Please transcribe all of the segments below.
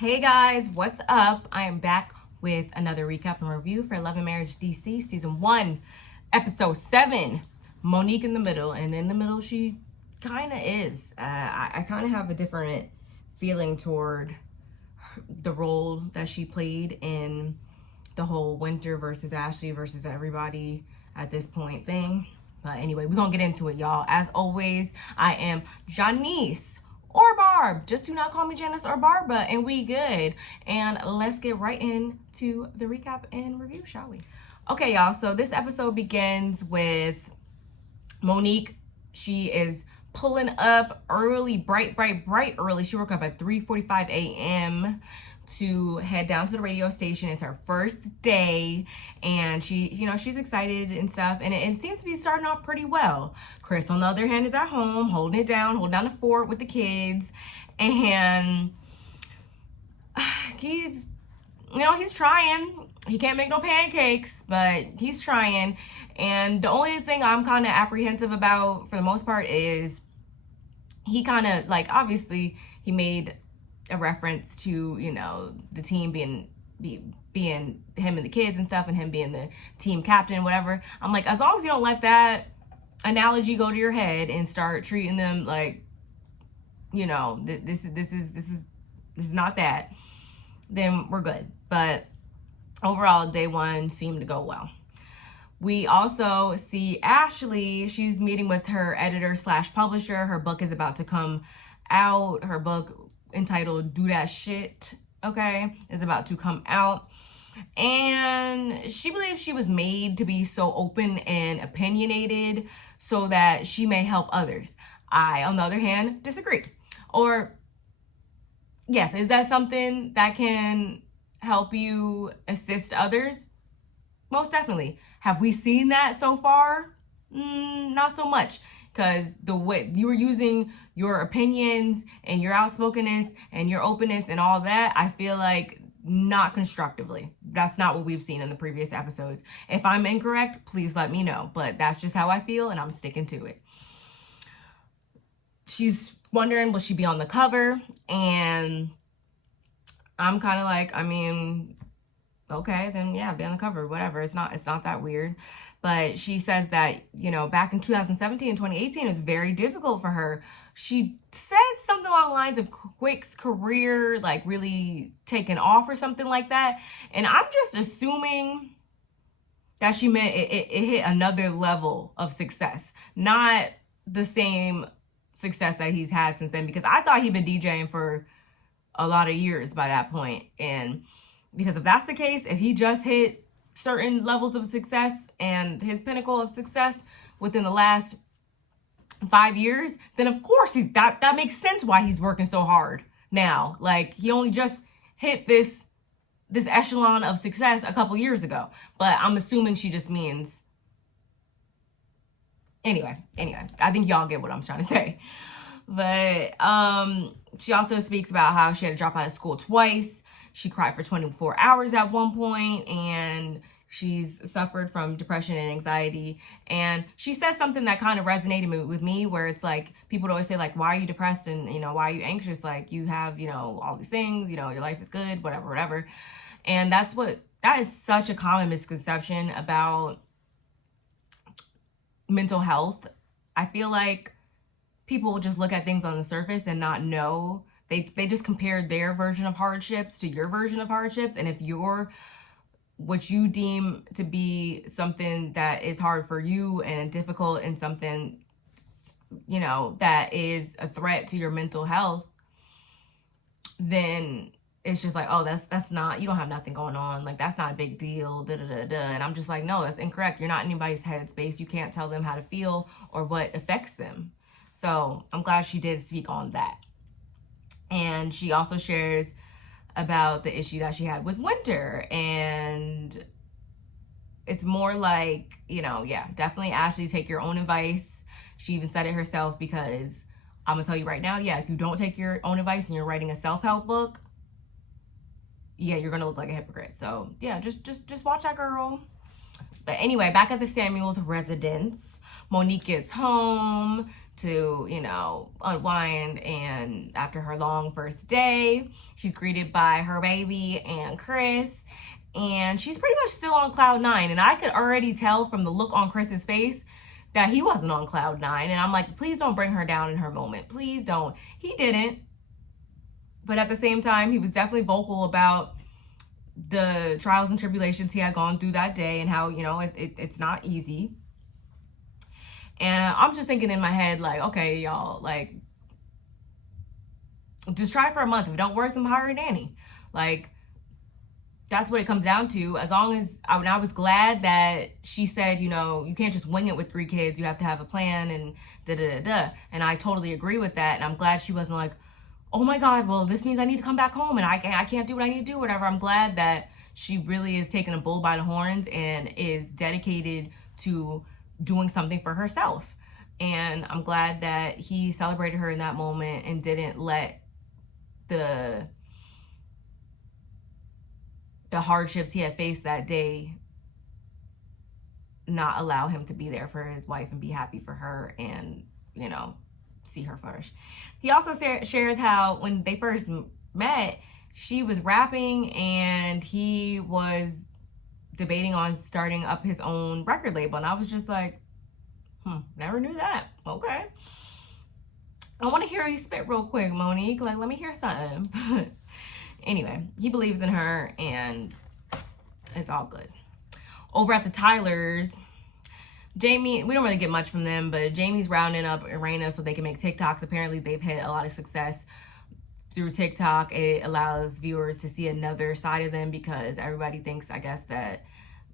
Hey guys, what's up? I am back with another recap and review for Love and Marriage DC Season 1, Episode 7, Monique in the Middle. And in the middle, she kind of is. I kind of have a different feeling toward the role that she played in the whole Winter versus Ashley versus everybody at this point thing. But anyway, we're going to get into it, y'all. As always, I am Janice or Barb. Just do not call me Janice or Barba, and we good. And let's get right into the recap and review, shall we? Okay, y'all. So this episode begins with Monique. She is pulling up early, bright early. She woke up at 3:45 a.m. to head down to the radio station. It's her first day, and she's excited and stuff, and it seems to be starting off pretty well. Chris, on the other hand, is at home holding down the fort with the kids, and he's trying. He can't make no pancakes, but he's trying. And the only thing I'm kind of apprehensive about for the most part is he kind of, like, obviously he made a reference to, the team being him and the kids and stuff, and him being the team captain, whatever. I'm like, as long as you don't let that analogy go to your head and start treating them like, this is not that, then we're good. But overall, day one seemed to go well. We also see Ashley. She's meeting with her editor / publisher. Her book is about to come out. Her book, entitled Do That Shit, okay, is about to come out. And she believes she was made to be so open and opinionated so that she may help others. I, on the other hand, disagree. Or, yes, is that something that can help you assist others? Most definitely. Have we seen that so far? Not so much, because the way you were using your opinions and your outspokenness and your openness and all that, I feel like not constructively. That's not what we've seen in the previous episodes. If I'm incorrect, please let me know, but that's just how I feel, and I'm sticking to it. She's wondering, will she be on the cover? And I'm kind of like, okay, then yeah, be on the cover, whatever. It's not that weird. But she says that, back in 2017 and 2018, it was very difficult for her. She says something along the lines of Quick's career, like, really taking off or something like that. And I'm just assuming that she meant it hit another level of success, not the same success that he's had since then, because I thought he'd been DJing for a lot of years by that point. And because if that's the case, if he just hit certain levels of success and his pinnacle of success within the last 5 years, then of course that makes sense why he's working so hard now. Like, he only just hit this echelon of success a couple years ago. But I'm assuming she just means anyway, I think y'all get what I'm trying to say. But she also speaks about how she had to drop out of school twice. She cried for 24 hours at one point, and she's suffered from depression and anxiety. And she says something that kind of resonated with me, where it's like, people would always say, like, why are you depressed? And, why are you anxious? Like, you have, all these things, your life is good, whatever. And that is such a common misconception about mental health. I feel like people will just look at things on the surface and not know. They just compare their version of hardships to your version of hardships. And if what you deem to be something that is hard for you and difficult and something, that is a threat to your mental health, then it's just like, oh, that's not, you don't have nothing going on. Like, that's not a big deal, And I'm just like, no, that's incorrect. You're not in anybody's headspace. You can't tell them how to feel or what affects them. So I'm glad she did speak on that. And she also shares about the issue that she had with Winter. And it's more like, definitely, Ashley, take your own advice. She even said it herself, because I'm going to tell you right now, if you don't take your own advice and you're writing a self-help book, you're going to look like a hypocrite. So, just watch that girl. But anyway, back at the Samuels residence, Monique gets home to, you know, unwind, and after her long first day, she's greeted by her baby and Chris, and she's pretty much still on cloud nine. And I could already tell from the look on Chris's face that he wasn't on cloud nine. And I'm like, please don't bring her down in her moment. Please don't. He didn't. But at the same time, he was definitely vocal about the trials and tribulations he had gone through that day and how, you know, it's not easy. And I'm just thinking in my head, like, okay, y'all, like, just try for a month. If it don't work, then hire a nanny. Like, that's what it comes down to. As long as, I was glad that she said, you know, you can't just wing it with 3 kids. You have to have a plan and da-da-da-da. And I totally agree with that. And I'm glad she wasn't like, oh my God, well, this means I need to come back home and I can't do what I need to do, whatever. I'm glad that she really is taking a bull by the horns and is dedicated to doing something for herself. And I'm glad that he celebrated her in that moment and didn't let the hardships he had faced that day not allow him to be there for his wife and be happy for her and, you know, see her flourish. He also shared how when they first met, she was rapping and he was debating on starting up his own record label. And I was just like, never knew that. Okay. I want to hear you spit real quick, Monique. Like, let me hear something. Anyway, he believes in her and it's all good. Over at the Tylers, Jamie, we don't really get much from them, but Jamie's rounding up Irena so they can make TikToks. Apparently, they've had a lot of success through TikTok. It allows viewers to see another side of them because everybody thinks, I guess, that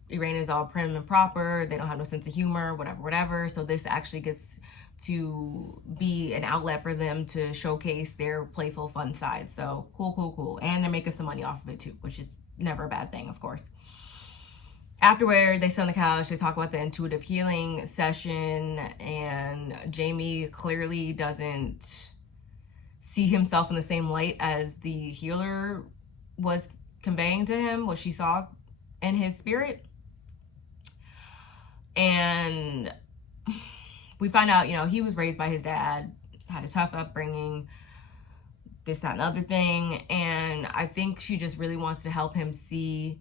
Irena is all prim and proper. They don't have no sense of humor, whatever. So this actually gets to be an outlet for them to showcase their playful, fun side. So cool. And they're making some money off of it too, which is never a bad thing, of course. Afterward, they sit on the couch, they talk about the intuitive healing session, and Jamie clearly doesn't see himself in the same light as the healer was conveying to him, what she saw in his spirit. And we find out, you know, he was raised by his dad, had a tough upbringing, this, that, and other thing. And I think she just really wants to help him see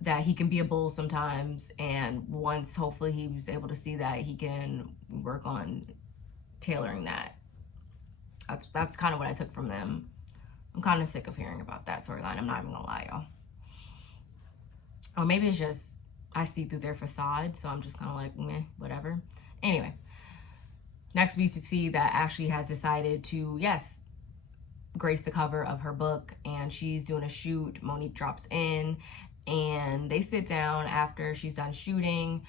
that he can be a bull sometimes. And once, hopefully, he was able to see that, he can work on tailoring that. That's kind of what I took from them. I'm kind of sick of hearing about that storyline. I'm not even gonna lie, y'all. Or maybe it's just I see through their facade, so I'm just kind of like, meh, whatever. Anyway, next we see that Ashley has decided to, yes, grace the cover of her book, and she's doing a shoot. Monique drops in, and they sit down after she's done shooting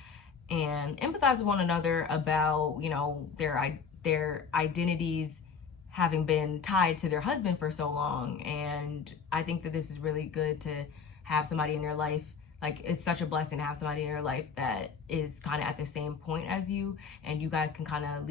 and empathize with one another about, you know, their identities having been tied to their husband for so long. And I think that this is really good to have somebody in your life. Like, it's such a blessing to have somebody in your life that is kind of at the same point as you, and you guys can kind of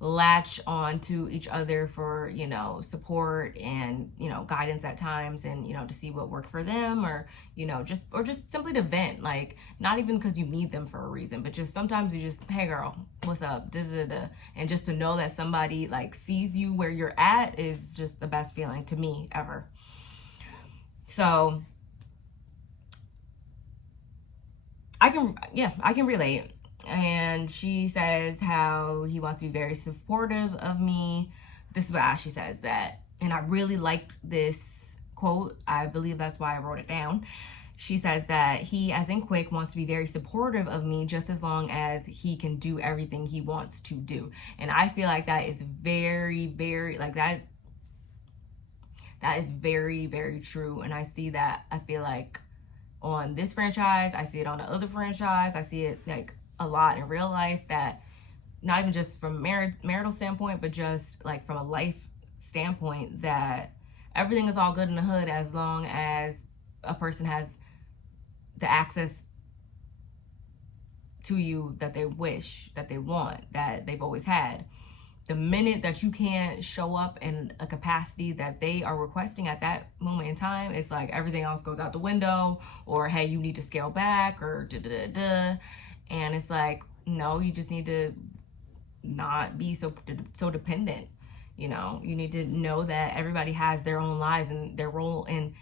latch on to each other for, you know, support and, you know, guidance at times, and, you know, to see what worked for them, or, you know, just simply to vent, like, not even because you need them for a reason, but just sometimes you just, hey girl, what's up, da-da-da-da. And just to know that somebody like sees you where you're at is just the best feeling to me ever. So I can relate. And she says how he wants to be very supportive of me. This is what Ashley says, that, and I really like this quote. I believe that's why I wrote it down. She says that he, as in Quick, wants to be very supportive of me just as long as he can do everything he wants to do. And I feel like that is very, very, like that is very, very true. And I see that, I feel like, on this franchise, I see it on the other franchise, I see it like a lot in real life, that not even just from marital standpoint, but just like from a life standpoint, that everything is all good in the hood as long as a person has the access to you that they wish, that they want, that they've always had. the minute that you can't show up in a capacity that they are requesting at that moment in time, it's like everything else goes out the window, or hey, you need to scale back, or da da da da. And it's like, no, you just need to not be so dependent. You know, you need to know that everybody has their own lives, and their role in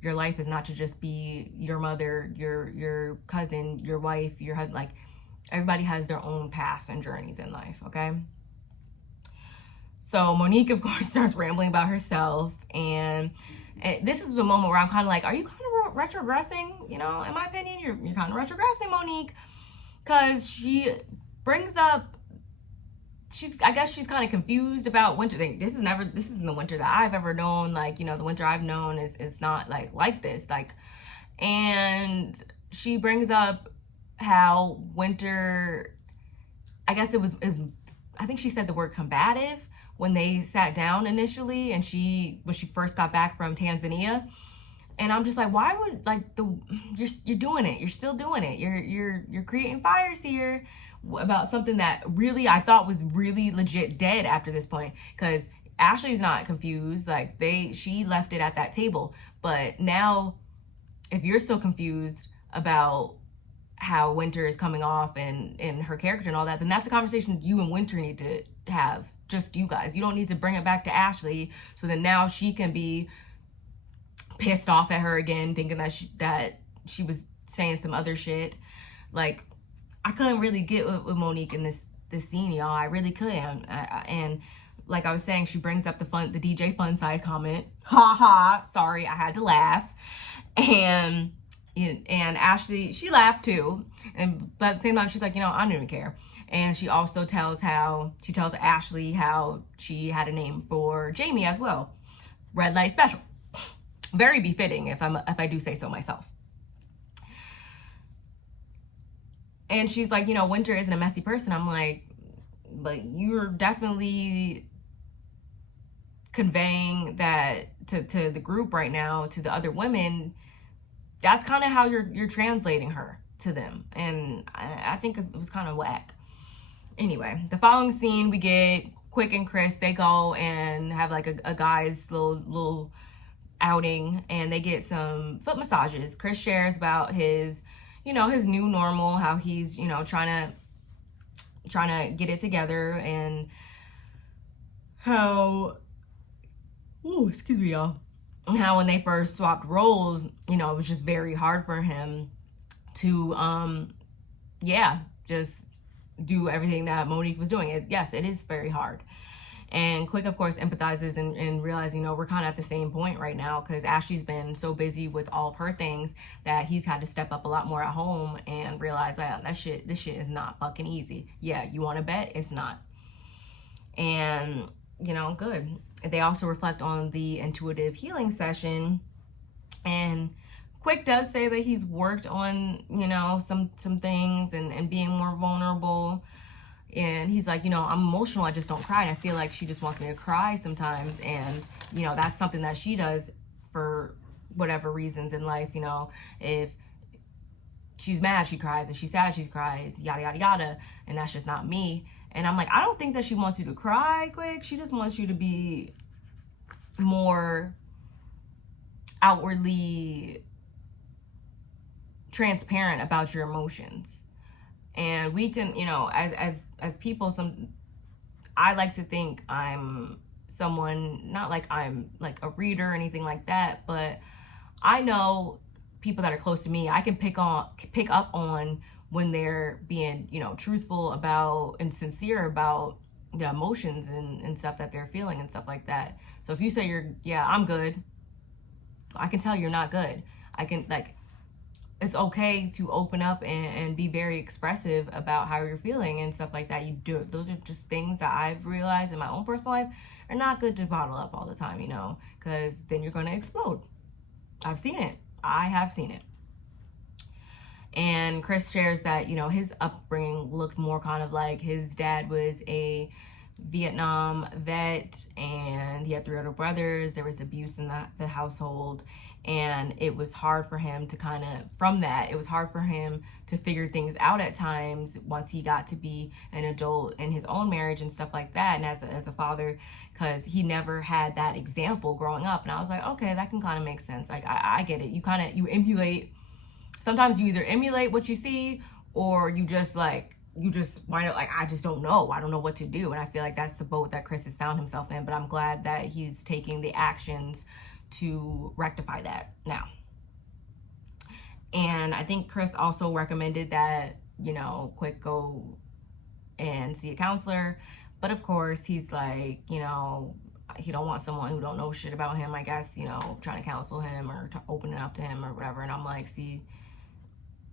your life is not to just be your mother, your cousin, your wife, your husband. Like, everybody has their own paths and journeys in life, okay? So Monique, of course, starts rambling about herself, and this is the moment where I'm kind of like, are you kind of retrogressing? You know, in my opinion, you're kind of retrogressing, Monique, because she brings up, I guess she's kind of confused about winter. This isn't the winter that I've ever known. Like, you know, the winter I've known is not like this. Like, and she brings up how winter, I guess I think she said the word combative when they sat down initially, and when she first got back from Tanzania. And I'm just like, why would, like, you're doing it. You're still doing it. You're creating fires here about something that really I thought was really legit dead after this point, because Ashley's not confused. Like, she left it at that table. But now, if you're still confused about how Winter is coming off and her character and all that, then that's a conversation you and Winter need to have, just you guys. You don't need to bring it back to Ashley so that now she can be pissed off at her again, thinking that she was saying some other shit. Like, I couldn't really get with Monique in this scene, y'all. I really couldn't. And like I was saying, she brings up the DJ fun size comment. Ha ha. Sorry, I had to laugh. And Ashley, she laughed too. But at the same time, she's like, you know, I don't even care. And she also tells Ashley how she had a name for Jamie as well. Red Light Special. Very befitting, if I do say so myself. And she's like, you know, Winter isn't a messy person. I'm like, but you're definitely conveying that to the group right now, to the other women. That's kind of how you're translating her to them. And I think it was kind of whack. Anyway, the following scene, we get Quick and Chris. They go and have like a guy's little outing, and they get some foot massages. Chris shares about his new normal, how he's, you know, trying to get it together, and how, excuse me, y'all, how when they first swapped roles, you know, it was just very hard for him to, just do everything that Monique was doing. Yes, it is very hard. And Quick, of course, empathizes and realizes, you know, we're kind of at the same point right now, because Ashley's been so busy with all of her things that he's had to step up a lot more at home and realize that this shit is not fucking easy. Yeah, you want to bet? It's not. And, you know, good. They also reflect on the intuitive healing session. And Quick does say that he's worked on, you know, some things and being more vulnerable. And he's like, you know, I'm emotional, I just don't cry. And I feel like she just wants me to cry sometimes. And, you know, that's something that she does for whatever reasons in life. You know, if she's mad, she cries. If she's sad, she cries, yada, yada, yada. And that's just not me. And I'm like, I don't think that she wants you to cry, Quick. She just wants you to be more outwardly transparent about your emotions. And we can, you know, as people, I like to think I'm someone, not like I'm like a reader or anything like that, but I know people that are close to me, I can pick up on when they're being, you know, truthful about and sincere about the emotions and stuff that they're feeling and stuff like that. So if you say I'm good, I can tell you're not good. I can, like, it's okay to open up and be very expressive about how you're feeling and stuff like that. You do it. Those are just things that I've realized in my own personal life are not good to bottle up all the time, you know, because then you're going to explode. I've seen it. I have seen it. And Chris shares that, you know, his upbringing looked more kind of like his dad was a Vietnam vet, and and he had 3 other brothers. There was abuse in the household, and it was hard for him to kind of, from that, it was hard for him to figure things out at times once he got to be an adult in his own marriage and stuff like that, and as a father, because he never had that example growing up. And I was like, okay, that can kind of make sense. Like, I get it. You emulate, sometimes you either emulate what you see, or you just wind up like, I just don't know. I don't know what to do. And I feel like that's the boat that Chris has found himself in. But I'm glad that he's taking the actions to rectify that now. And I think Chris also recommended that, quick go and see a counselor. But of course, he's like, he don't want someone who don't know shit about him, I guess, trying to counsel him or to open it up to him or whatever. And I'm like, see,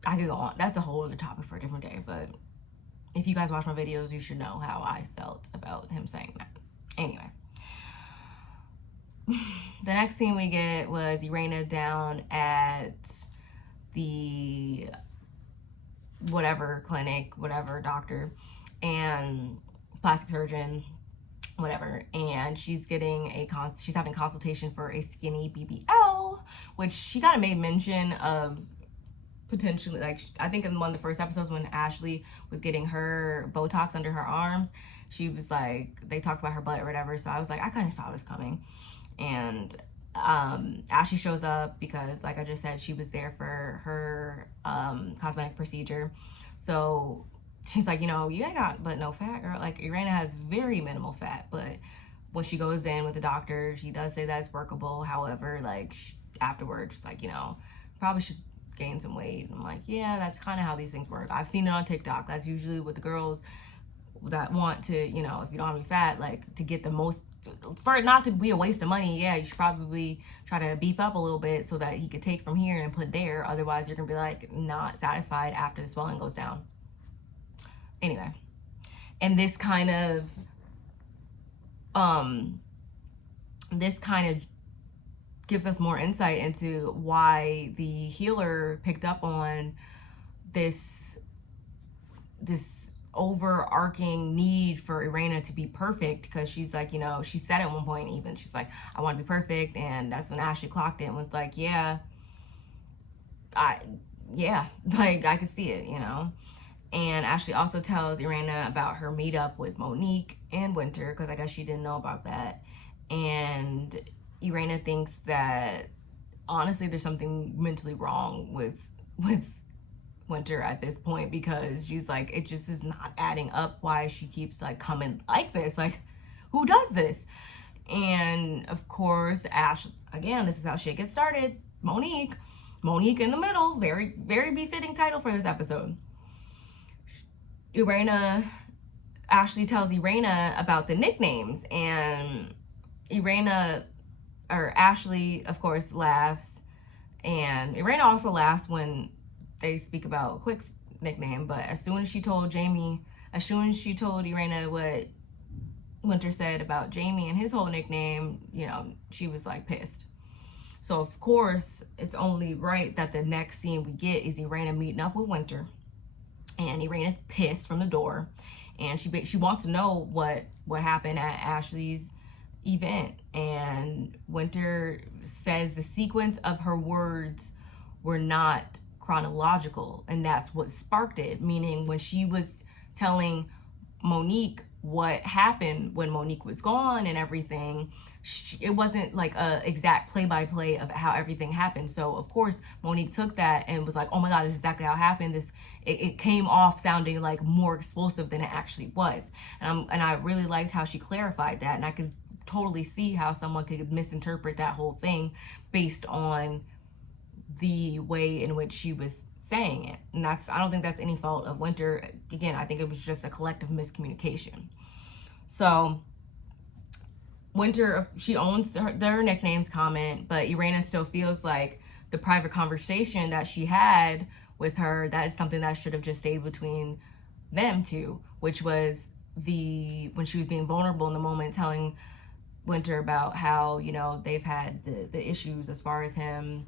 I could go on. That's a whole other topic for a different day. But if you guys watch my videos, you should know how I felt about him saying that. Anyway. The next scene we get was Irena down at the whatever clinic, whatever doctor, and plastic surgeon, whatever, and she's having consultation for a skinny BBL, which she kind of made mention of potentially, like, I think in one of the first episodes when Ashley was getting her Botox under her arms, she was like, they talked about her butt or whatever, so I was like, I kind of saw this coming. And Ashley shows up because, like I just said, she was there for her cosmetic procedure. So she's like, you ain't got but no fat, girl. Like, Irena has very minimal fat, but when she goes in with the doctor, she does say that it's workable. However, like, afterwards, she's like, probably should gain some weight. And I'm like, yeah, that's kind of how these things work. I've seen it on TikTok. That's usually what the girls that want to, if you don't have any fat, like, to get the most, for it not to be a waste of money, yeah, you should probably try to beef up a little bit so that he could take from here and put there. Otherwise, you're gonna be like not satisfied after the swelling goes down. Anyway, and this kind of gives us more insight into why the healer picked up on this overarching need for Irena to be perfect, because she's like, she said at one point, even she's like, I want to be perfect. And that's when Ashley clocked it and was like, yeah, like, I could see it, And Ashley also tells Irena about her meetup with Monique in Winter, because I guess she didn't know about that. And Irena thinks that, honestly, there's something mentally wrong with Winter at this point, because she's like, it just is not adding up why she keeps, like, coming like this. Like, who does this? And, of course, Ash, again, this is how shit gets started. Monique in the Middle. Very, very befitting title for this episode. Ashley tells Irena about the nicknames, and Ashley, of course, laughs, and Irena also laughs when they speak about Quick's nickname. But as soon as she told Irena what Winter said about Jamie and his whole nickname, she was like pissed. So of course, it's only right that the next scene we get is Irena meeting up with Winter. And Irena's pissed from the door, and she wants to know what happened at Ashley's event. And Winter says the sequence of her words were not chronological, and that's what sparked it. Meaning, when she was telling Monique what happened when Monique was gone and everything, it wasn't like a exact play-by-play of how everything happened. So of course Monique took that and was like, oh my god, this is exactly how it happened. It came off sounding like more explosive than it actually was. And I really liked how she clarified that, and I could totally see how someone could misinterpret that whole thing based on the way in which she was saying it. And I don't think that's any fault of Winter. Again, I think it was just a collective miscommunication. So Winter, she owns their nicknames comment, but Irena still feels like the private conversation that she had with her, that is something that should have just stayed between them two, which was when she was being vulnerable in the moment, telling Winter about how, they've had the issues as far as him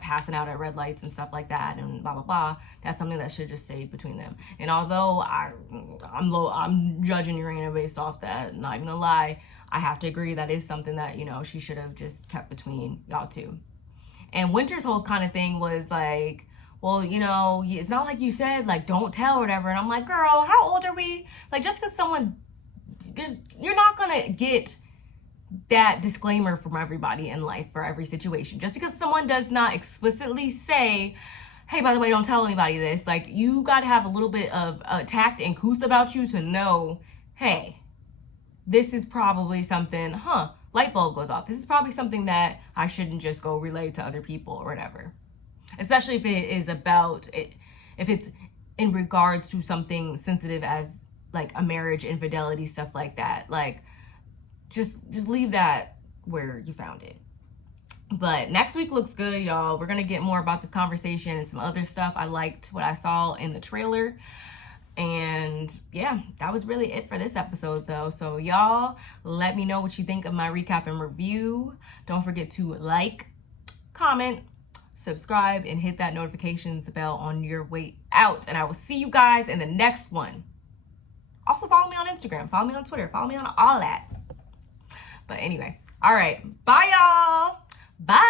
passing out at red lights and stuff like that, and blah blah blah. That's something that should just stay between them. And although I'm judging Irena based off that, not even gonna lie, I have to agree that is something that, you know, she should have just kept between y'all two. And Winter's whole kind of thing was like, well, you know, it's not like you said, like, don't tell or whatever. And I'm like, girl, how old are we? Like, just because someone, you're not going to get that disclaimer from everybody in life for every situation. Just because someone does not explicitly say, hey, by the way, don't tell anybody this. Like, you got to have a little bit of tact and couth about you to know, hey, this is probably something, light bulb goes off. This is probably something that I shouldn't just go relay to other people or whatever. Especially if it is about, if it's in regards to something sensitive as like a marriage, infidelity, stuff like that. Like, just leave that where you found it. But next week looks good, y'all. We're going to get more about this conversation and some other stuff. I liked what I saw in the trailer. And yeah, that was really it for this episode though. So y'all, let me know what you think of my recap and review. Don't forget to like, comment, subscribe, and hit that notifications bell on your way out. And I will see you guys in the next one. Also follow me on Instagram, follow me on Twitter, follow me on all that. But anyway, all right, bye y'all. Bye.